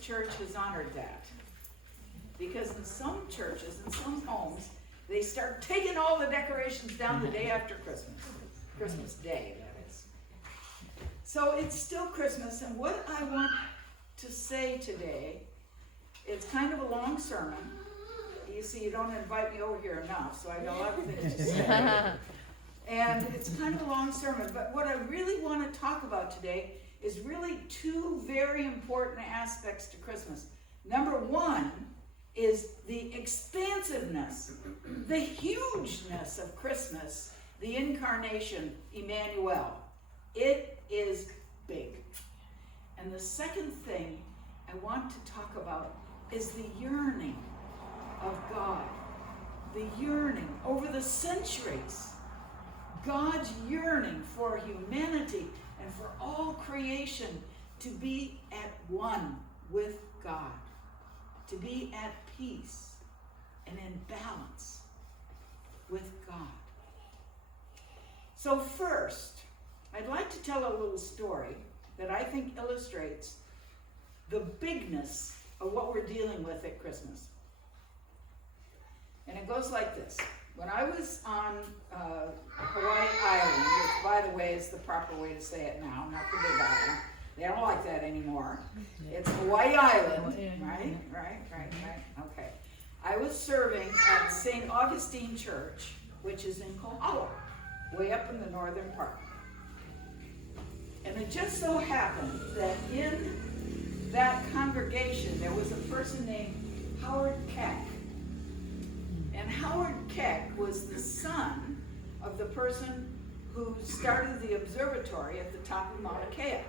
Church has honored that, because in some churches, in some homes, they start taking all the decorations down the day after Christmas Day, that is. So it's still Christmas, and what I want to say today, it's kind of a long sermon. You see, you don't invite me over here enough, so I got a lot of things to say. And it's kind of a long sermon, but what I really want to talk about today is really two very important aspects to Christmas. Number one is the expansiveness, the hugeness of Christmas, the incarnation, Emmanuel. It is big. And the second thing I want to talk about is the yearning of God. The yearning over the centuries. God's yearning for humanity and for all creation to be at one with God, to be at peace and in balance with God. So first, I'd like to tell a little story that I think illustrates the bigness of what we're dealing with at Christmas. And it goes like this. When I was on Hawaii Island, which, by the way, is the proper way to say it now, not the Big Island. They don't like that anymore. It's Hawaii Island, right? Okay. I was serving at St. Augustine Church, which is in Kohala, way up in the northern part. And it just so happened that in that congregation, there was a person named Howard Keck. And Howard Keck was the son of the person who started the observatory at the top of Molokai.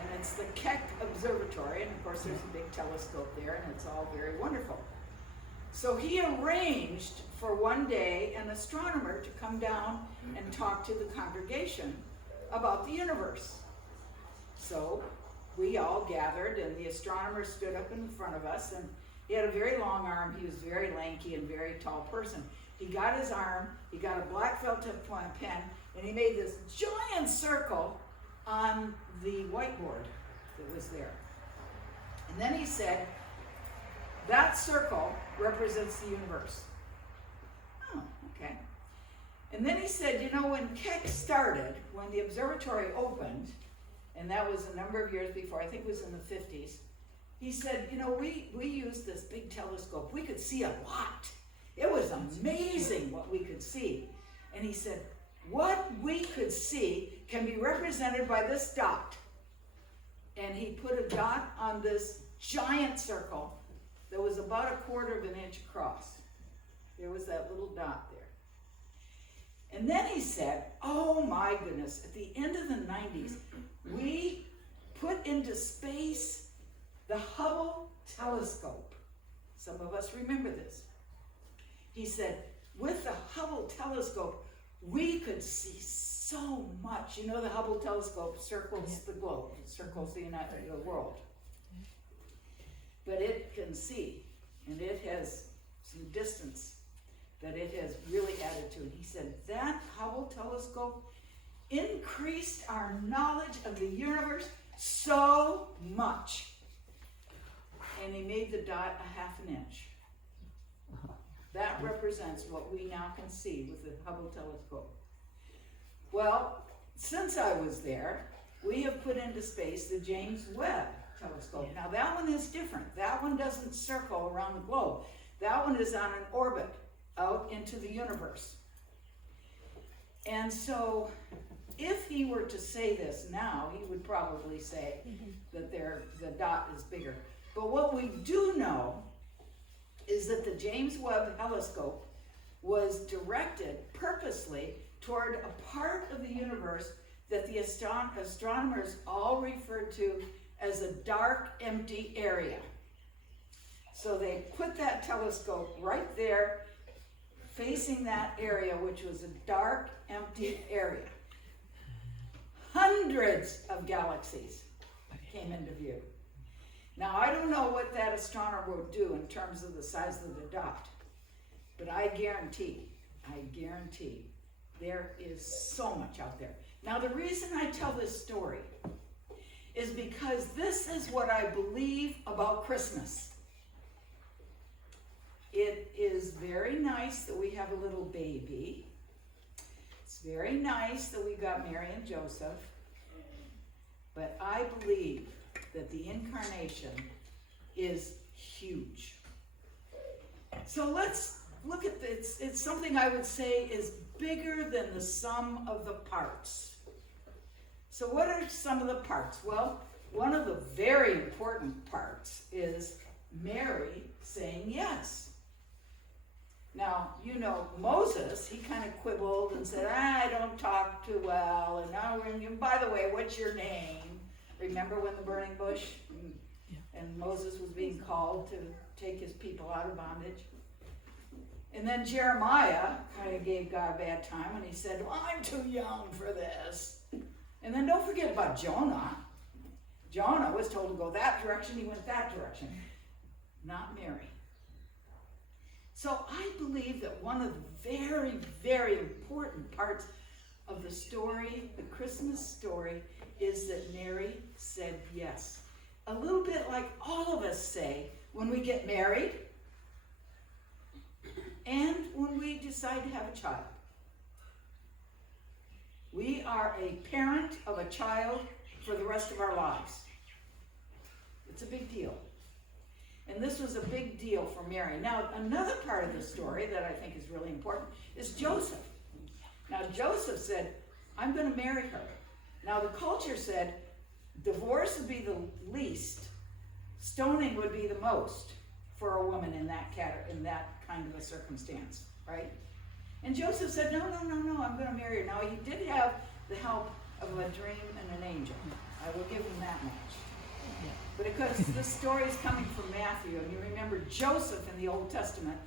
And it's the Keck Observatory, and of course there's a big telescope there, and it's all very wonderful. So he arranged for one day an astronomer to come down and talk to the congregation about the universe. So we all gathered, and the astronomer stood up in front of us, and he had a very long arm. He was very lanky and very tall person. He got his arm, he got a black felt tip pen, and he made this giant circle on the whiteboard that was there. And then he said, that circle represents the universe. Oh, okay. And then he said, you know, when Keck started, when the observatory opened, and that was a number of years before, I think it was in the 50s, he said, you know, we used this big telescope. We could see a lot. It was amazing what we could see. And he said, what we could see can be represented by this dot. And he put a dot on this giant circle that was about 1/4 inch across. There was that little dot there. And then he said, oh my goodness, at the end of the 90s, we put into space the Hubble telescope. Some of us remember this. He said, with the Hubble telescope, we could see so much. You know, the Hubble telescope circles the globe, it circles the world. But it can see, and it has some distance that it has really added to it. He said, that Hubble telescope increased our knowledge of the universe so much. And he made the dot 1/2 inch. That represents what we now can see with the Hubble telescope. Well, since I was there, we have put into space the James Webb telescope. Now that one is different. That one doesn't circle around the globe. That one is on an orbit out into the universe. And so if he were to say this now, he would probably say that the dot is bigger. But what we do know is that the James Webb telescope was directed purposely toward a part of the universe that the astronomers all referred to as a dark, empty area. So they put that telescope right there, facing that area, which was a dark, empty area. Hundreds of galaxies came into view. Now, I don't know what that astronomer would do in terms of the size of the dot, but I guarantee, there is so much out there. Now, the reason I tell this story is because this is what I believe about Christmas. It is very nice that we have a little baby. It's very nice that we got Mary and Joseph. But I believe that the incarnation is huge. So let's look at this. It's something I would say is bigger than the sum of the parts. So what are some of the parts? Well, one of the very important parts is Mary saying yes. Now, you know, Moses, he kind of quibbled and said, I don't talk too well, and by the way, what's your name? Remember when the burning bush? And Moses was being called to take his people out of bondage. And then Jeremiah kind of gave God a bad time, and he said, well, I'm too young for this. And then don't forget about Jonah. Jonah was told to go that direction, he went that direction. Not Mary. So I believe that one of the very, very important parts of the story, the Christmas story, is that Mary said yes. A little bit like all of us say when we get married and when we decide to have a child. We are a parent of a child for the rest of our lives. It's a big deal. And this was a big deal for Mary. Now, another part of the story that I think is really important is Joseph. Now, Joseph said, I'm going to marry her. Now, the culture said divorce would be the least, stoning would be the most for a woman in that kind of a circumstance, right? And Joseph said, no, I'm going to marry her. Now, he did have the help of a dream and an angel. I will give him that much. But because this story is coming from Matthew, and you remember Joseph in the Old Testament,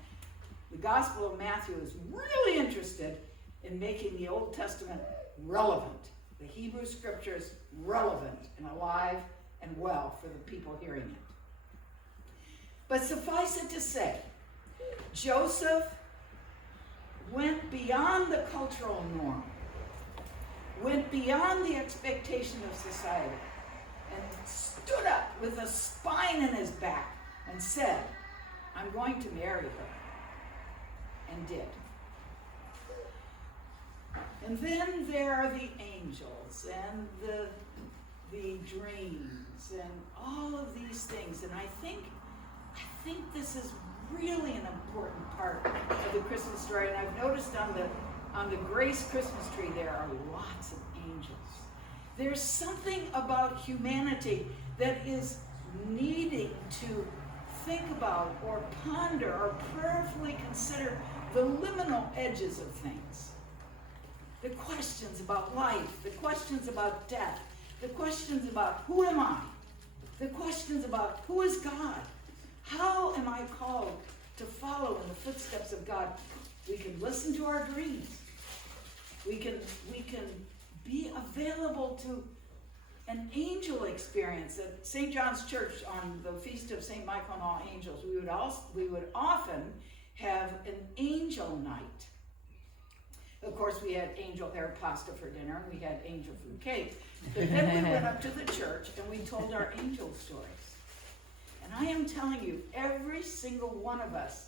the Gospel of Matthew is really interested in making the Old Testament relevant, the Hebrew Scriptures relevant and alive and well for the people hearing it. But suffice it to say, Joseph went beyond the cultural norm, went beyond the expectation of society, and stood up with a spine in his back and said, I'm going to marry her. And did. And then there are the angels and the dreams and all of these things. And I think this is really an important part of the Christmas story. And I've noticed on the Grace Christmas tree there are lots of angels. There's something about humanity that is needing to think about or ponder or prayerfully consider the liminal edges of things. The questions about life, the questions about death, the questions about who am I, the questions about who is God, how am I called to follow in the footsteps of God. We can listen to our dreams. We can be available to an angel experience. At St. John's Church on the Feast of St. Michael and All Angels, we would often have an angel night. Of course, we had angel air pasta for dinner, and we had angel food cake. But then we went up to the church and we told our angel stories. And I am telling you, every single one of us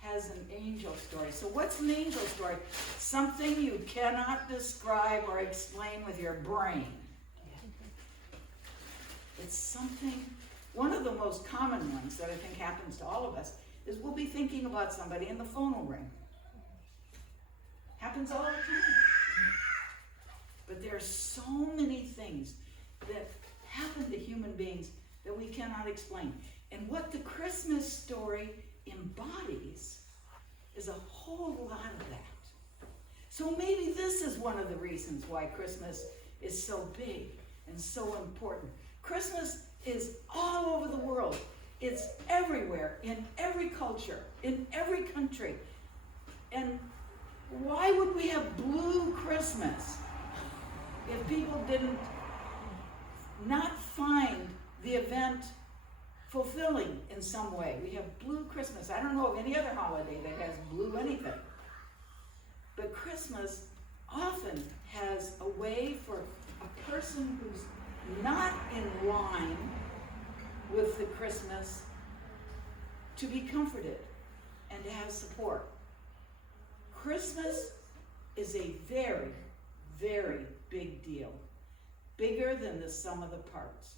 has an angel story. So what's an angel story? Something you cannot describe or explain with your brain. It's something, one of the most common ones that I think happens to all of us is we'll be thinking about somebody and the phone will ring. Happens all the time. But there are so many things that happen to human beings that we cannot explain. And what the Christmas story embodies is a whole lot of that. So maybe this is one of the reasons why Christmas is so big and so important. Christmas is all over the world. It's everywhere, in every culture, in every country. And would we have Blue Christmas if people didn't not find the event fulfilling in some way? We have Blue Christmas. I don't know of any other holiday that has blue anything. But Christmas often has a way for a person who's not in line with the Christmas to be comforted and to have support. Christmas is a very, very big deal. Bigger than the sum of the parts.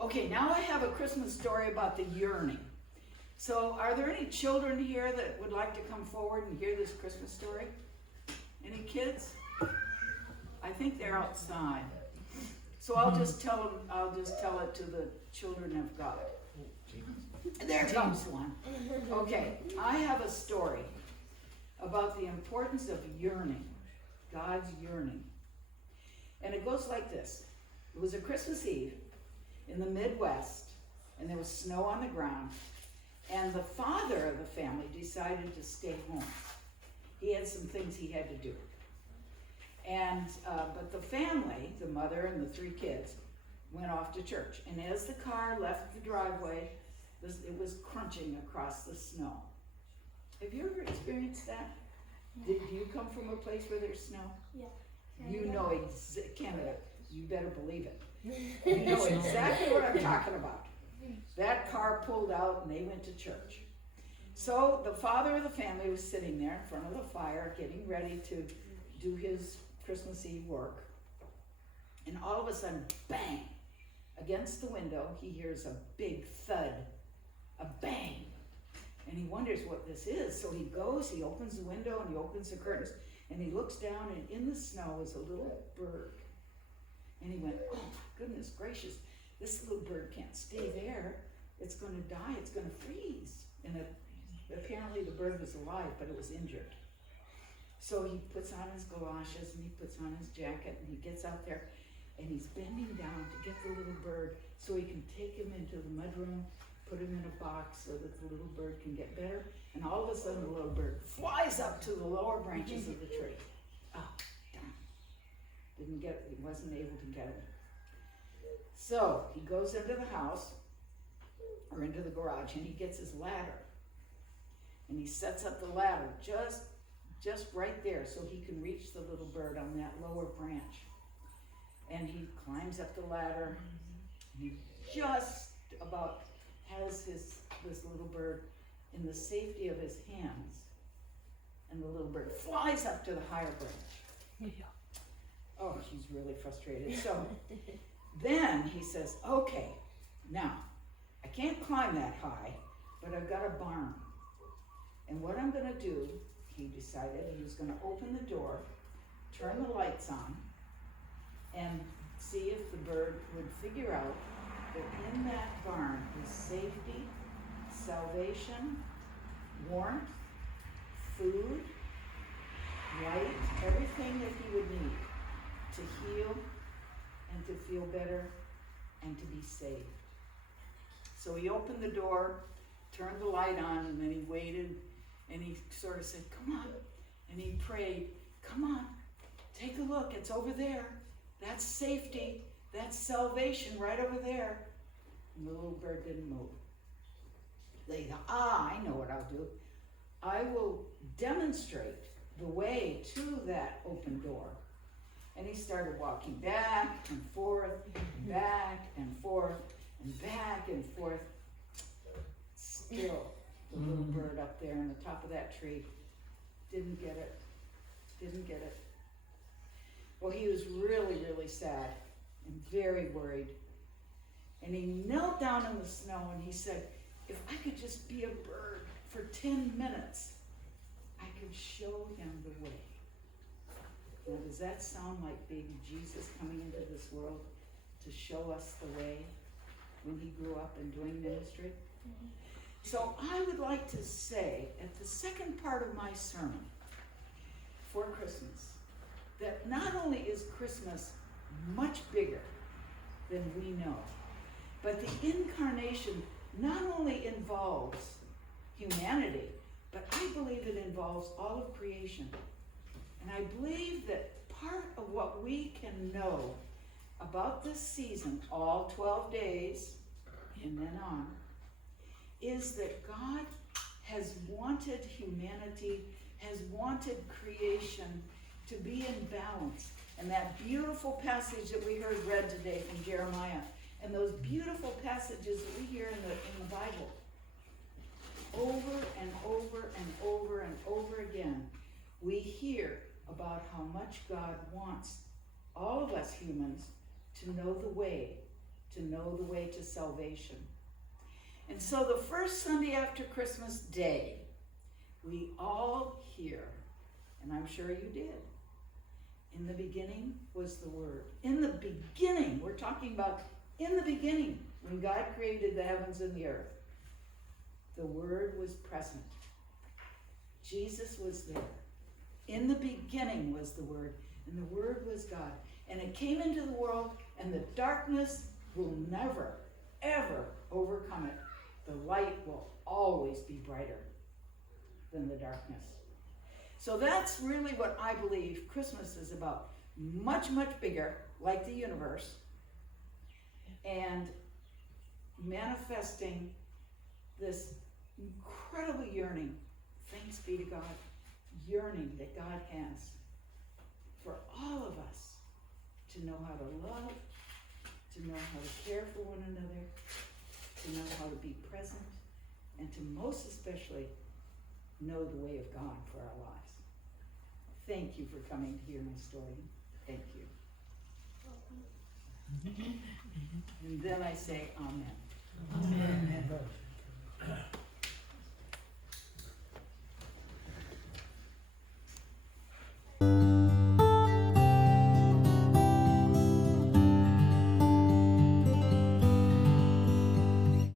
Okay, now I have a Christmas story about the yearning. So are there any children here that would like to come forward and hear this Christmas story? Any kids? I think they're outside. So I'll just tell it to the children of God. There comes one. Okay, I have a story about the importance of yearning, God's yearning. And it goes like this. It was a Christmas Eve in the Midwest, and there was snow on the ground, and the father of the family decided to stay home. He had some things he had to do. And but the family, the mother and the 3 kids, went off to church. And as the car left the driveway, it was crunching across the snow. Have you ever experienced that? Do you come from a place where there's snow? Yeah. You know Canada. You better believe it. You know exactly what I'm talking about. That car pulled out and they went to church. So the father of the family was sitting there in front of the fire getting ready to do his Christmas Eve work. And all of a sudden, bang! Against the window, he hears a big thud, a bang. And he wonders what this is. So he goes, he opens the window and he opens the curtains. And he looks down, and in the snow is a little bird. And he went, oh my goodness gracious, this little bird can't stay there. It's going to die, it's going to freeze. And apparently the bird was alive, but it was injured. So he puts on his galoshes and he puts on his jacket and he gets out there and he's bending down to get the little bird so he can take him into the mudroom, put him in a box so that the little bird can get better. And all of a sudden the little bird flies up to the lower branches of the tree. Oh, darn. He wasn't able to get it. So he goes into the house or into the garage and he gets his ladder. And he sets up the ladder just right there so he can reach the little bird on that lower branch. And he climbs up the ladder. And he just about has this little bird in the safety of his hands. And the little bird flies up to the higher branch. Oh, he's really frustrated. So then he says, okay, now, I can't climb that high, but I've got a barn. And what I'm going to do, he decided he was going to open the door, turn the lights on, and see if the bird would figure out that in that barn is safety, salvation, warmth, food, light, everything that he would need to heal and to feel better and to be saved. So he opened the door, turned the light on, and then he waited and he sort of said, come on. And he prayed, come on, take a look, it's over there. That's safety, that's salvation right over there. And the little bird didn't move. They thought, I know what I'll do. I will demonstrate the way to that open door. And he started walking back and forth, and back and forth, and back and forth. Still, the little bird up there on the top of that tree didn't get it. Well, he was really, really sad and very worried. And he knelt down in the snow and he said, if I could just be a bird for 10 minutes, I could show him the way. Now, does that sound like baby Jesus coming into this world to show us the way when he grew up and doing ministry? Mm-hmm. So I would like to say at the second part of my sermon for Christmas that not only is Christmas much bigger than we know, but the incarnation not only involves humanity, but I believe it involves all of creation. And I believe that part of what we can know about this season, all 12 days and then on, is that God has wanted humanity, has wanted creation to be in balance. And that beautiful passage that we heard read today from Jeremiah, and those beautiful passages that we hear in the Bible, over and over and over and over again, we hear about how much God wants all of us humans to know the way to salvation. And so the first Sunday after Christmas Day, we all hear, and I'm sure you did, in the beginning was the Word. In the beginning, we're talking about in the beginning, when God created the heavens and the earth, the Word was present. Jesus was there. In the beginning was the Word, and the Word was God. And it came into the world, and the darkness will never, ever overcome it. The light will always be brighter than the darkness. So that's really what I believe Christmas is about. Much, much bigger, like the universe, and manifesting this incredible yearning, thanks be to God, yearning that God has for all of us to know how to love, to know how to care for one another, to know how to be present, and to most especially know the way of God for our lives. Thank you for coming to hear my story. Thank you. And then I say amen. Amen. Amen.